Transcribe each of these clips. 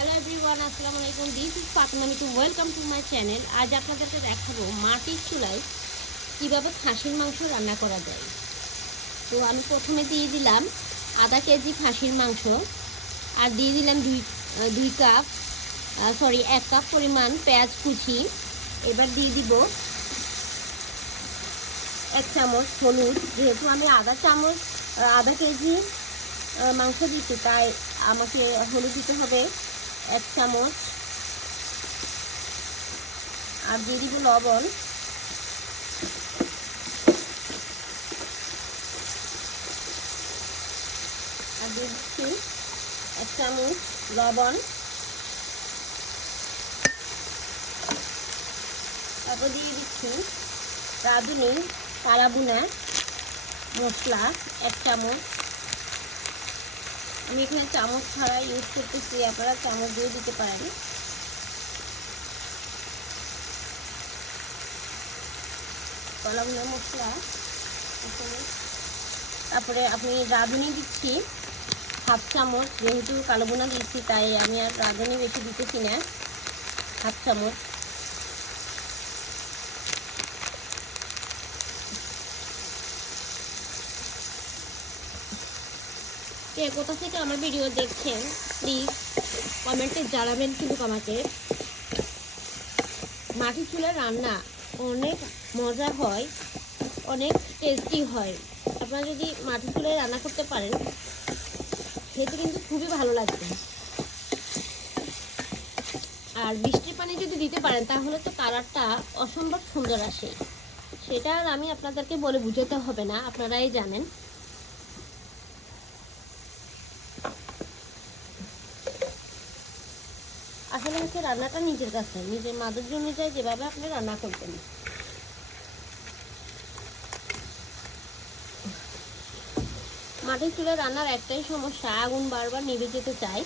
Hello everyone, আসসালামু আলাইকুম। This is Fatema Mitu. Welcome to my channel. আজ আপনাদেরকে দেখাবো মাটির চুলায় কীভাবে খাসির মাংস রান্না করা যায়। তো আমি প্রথমে দিয়ে দিলাম আধা কেজি খাসির মাংস, আর দিয়ে দিলাম এক কাপ পরিমাণ পেঁয়াজ কুচি। এবার দিয়ে দিব 1 চামচ হলুদ। যেহেতু আমি আধা কেজি মাংস দিচ্ছি, তাই আমাকে হলুদ দিতে হবে 1 চামচ। আর দিয়ে দিব লবণ। আর দিয়ে দিচ্ছি 1 চামচ লবণ। তারপর দিয়ে দিচ্ছি রাঁধুনি কালা বুনা মশলা 1 চামচ। আমি এখানে চামচ ছাড়া ইউজ করতেছি, আপনারা চামচ দিয়ে দিতে পারেন। কালা বুনা মশলা। তারপরে আমি রাঁধুনি দিচ্ছি 1/2 চামচ। যেহেতু কালো বুনা দিচ্ছি, তাই আমি আর রাঁধুনি বেশি দিতেছি না, 1/2 চামচ। কে কোথা থেকে আমার ভিডিও দেখছেন প্লিজ কমেন্টে জানাবেন কিন্তু আমাকে। মাটির চুলার রান্না অনেক মজা হয়, অনেক টেস্টি হয়। আপনারা যদি মাটির চুলায় রান্না করতে পারেন খেতে কিন্তু খুবই ভালো লাগবে। আর বৃষ্টির পানি যদি দিতে পারেন তাহলে তো কালারটা অসম্ভব সুন্দর আসে। সেটা আর আমি আপনাদেরকে বলে বুঝাতে হবে না, আপনারাই জানেন। আসলে হচ্ছে রান্নাটা নিজের কাছে, নিজের মাধুর্য অনুযায়ী যেভাবে আপনি রান্না করবেন। মাটির চুলায় রান্নার একটাই সমস্যা, আগুন বারবার নিভে যেতে চায়।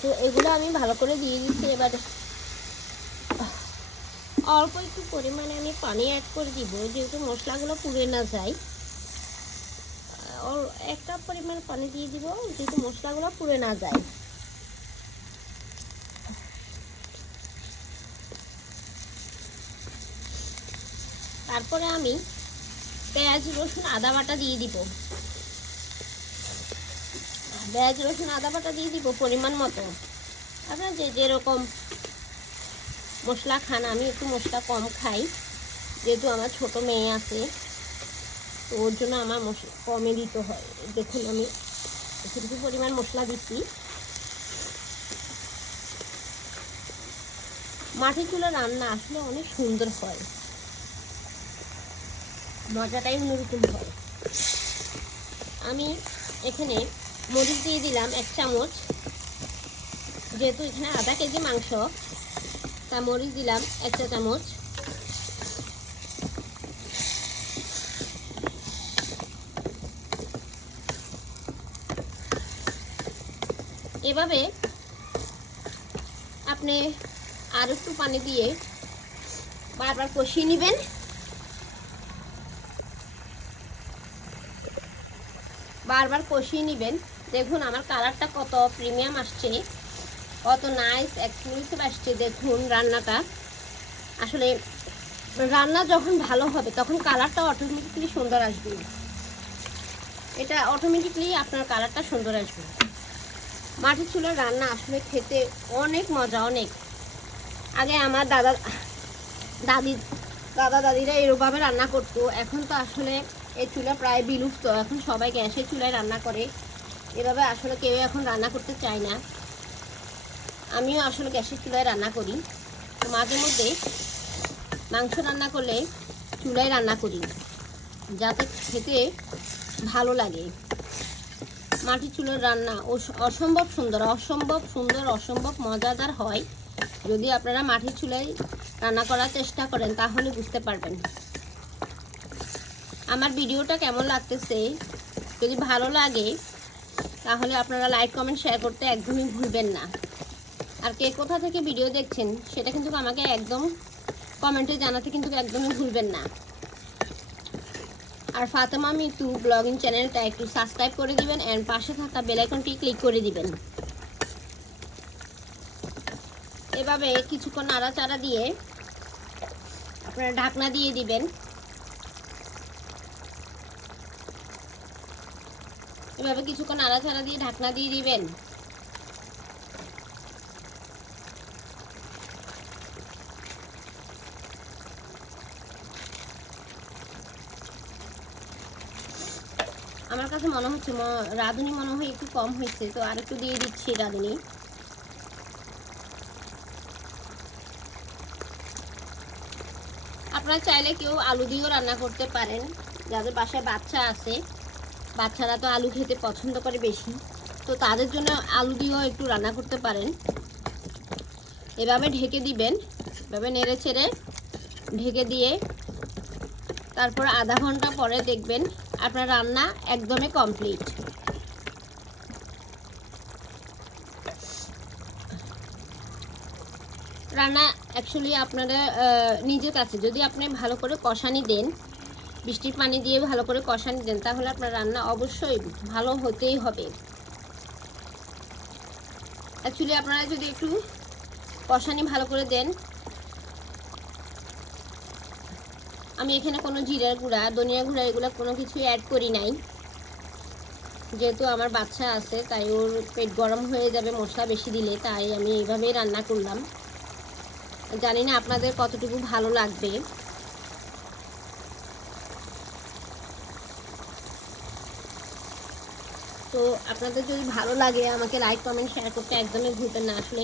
তো এগুলো আমি ভালো করে দিয়ে দিচ্ছি। এবার অল্প একটু পরিমাণে আমি পানি অ্যাড করে দিব, যেহেতু মশলাগুলো পুড়ে না যায়। 1 কাপ পরিমাণ পানি দিয়ে দিব, যেহেতু মশলাগুলো পুড়ে না যায়। তারপরে আমি পেঁয়াজ রসুন আদা বাটা দিয়ে দিব। পেঁয়াজ রসুন আদা বাটা দিয়ে দিব পরিমাণ মতো। আপনারা যেরকম মশলা খান, আমি একটু মশলা কম খাই, যেহেতু আমার ছোট মেয়ে আছে, তো ওর জন্য আমার মশলা কমে দিতে হয়। দেখুন আমি কিছু পরিমাণ মশলা দিচ্ছি। মাটির চুলা রান্না আসলে অনেক সুন্দর হয়, মজাটাই অন্যরকম হয়। আমি এখানে মরিচ দিয়ে দিলাম 1 চামচ। যেহেতু এখানে আধা কেজি মাংস, তা মরিচ দিলাম 1 চা চামচ। এভাবে আপনি আর একটু পানি দিয়ে বারবার কষিয়ে নেবেন। দেখুন আমার কালারটা কত প্রিমিয়াম আসছে, কত নাইস এক্সক্লুসিভ আসছে। দেখুন রান্নাটা আসলে, রান্না যখন ভালো হবে তখন কালারটা অটোমেটিকলি সুন্দর আসবে। এটা অটোমেটিকলি আপনার কালারটা সুন্দর আসবে। মাটির চুলার রান্না আসলে খেতে অনেক মজা, অনেক। আগে আমার দাদিরা এরকমভাবে রান্না করতো। এখন তো আসলে এই চুলা প্রায় বিলুপ্ত, এখন সবাই গ্যাসের চুলায় রান্না করে। এভাবে আসলে কেউ এখন রান্না করতে চায় না। আমিও আসলে গ্যাসের চুলায় রান্না করি। তো মাঝে মধ্যে মাংস রান্না করলে চুলায় রান্না করি, যাতে খেতে ভালো লাগে। মাটির চুলার রান্না অসম্ভব সুন্দর, অসম্ভব মজাদার হয়। যদি আপনারা মাটির চুলায় রান্না করার চেষ্টা করেন তাহলে বুঝতে পারবেন। আমার ভিডিওটা কেমন লাগতেছে, যদি ভালো লাগে তাহলে আপনারা লাইক কমেন্ট শেয়ার করতে একদমই ভুলবেন না। আর কে কোথা থেকে ভিডিও দেখছেন সেটা কিন্তু আমাকে একদম কমেন্টে জানাতে কিন্তু একদমই ভুলবেন না। আর ফাতেমা মিতু ব্লগিং চ্যানেলটা একটু সাবস্ক্রাইব করে দিবেন এন্ড পাশে থাকা বেল আইকনটি ক্লিক করে দিবেন। এভাবে কিছুক্ষণ নাড়াচাড়া দিয়ে আপনারা ঢাকনা দিয়ে দিবেন। এভাবে কিছুক্ষণ নাড়াচাড়া দিয়ে ঢাকনা দিয়ে দিবেন। আমার কাছে মনে হচ্ছে রাঁধুনি মনে হয় একটু কম হয়েছে, তো আর একটু দিয়ে দিচ্ছি রাঁধুনি। আপনারা চাইলে কেউ আলু দিয়েও রান্না করতে পারেন, যাদের বাসায় বাচ্চা আছে, বাচ্চারা তো আলু খেতে পছন্দ করে বেশি, তো তাদের জন্য আলু দিয়েও একটু রান্না করতে পারেন। এভাবে ঢেকে দিবেন, এভাবে নেড়ে ছেড়ে ঢেকে দিয়ে তারপর আধা ঘন্টা পরে দেখবেন আপনার রান্না একদমই কমপ্লিট। রান্না অ্যাকচুয়ালি আপনারা নিজের কাছে যদি আপনি ভালো করে কষানি দেন, বৃষ্টির পানি দিয়ে ভালো করে কষানি দেন, তাহলে আপনার রান্না অবশ্যই ভালো হতেই হবে। অ্যাকচুয়ালি আপনারা যদি একটু কষানি ভালো করে দেন, আমি এখানে কোনো জিরার গুঁড়া, ধনিয়া গুঁড়া এগুলো কোনো কিছুই অ্যাড করি নাই, যেহেতু আমার বাচ্চা আছে তাই ওর পেট গরম হয়ে যাবে মশলা বেশি দিলে, তাই আমি এইভাবেই রান্না করলাম। জানি না আপনাদের কতটুকু ভালো লাগবে। তো আপনাদের যদি ভালো লাগে আমাকে লাইক কমেন্ট শেয়ার করতে একদমই ভুলবেন না। আসলে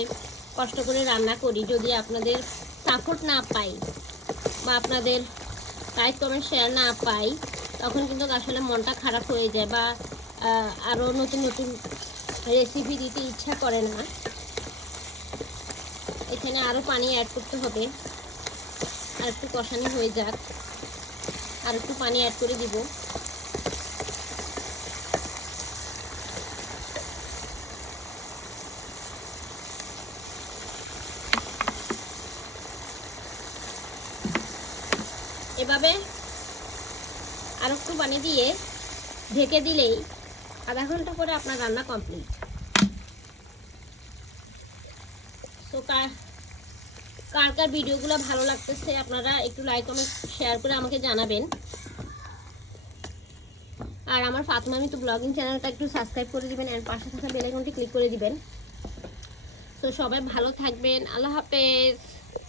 কষ্ট করে রান্না করি, যদি আপনাদের সাপোর্ট না পাই বা আপনাদের লাইক কমেন্ট শেয়ার না পাই, তখন কিন্তু আসলে মনটা খারাপ হয়ে যায় বা আরও নতুন নতুন রেসিপি দিতে ইচ্ছা করে না। এখানে আরও পানি অ্যাড করতে হবে, আর একটু কষানি হয়ে যাক, আর একটু পানি অ্যাড করে দিব। এভাবে আর একটু পানি দিয়ে ঢেকে দিলেই আধা ঘন্টা পরে আপনার রান্না কমপ্লিট। তো কার কার ভিডিওগুলো ভালো লাগতেছে আপনারা একটু লাইক কমেন্ট শেয়ার করে আমাকে জানাবেন। আর আমার ফাতেমা মিতু ব্লগিং চ্যানেলটা একটু সাবস্ক্রাইব করে দিবেন এর পাশে থাকা বেল আইকনটি ক্লিক করে দিবেন। তো সবাই ভালো থাকবেন, আল্লাহ হাফেজ।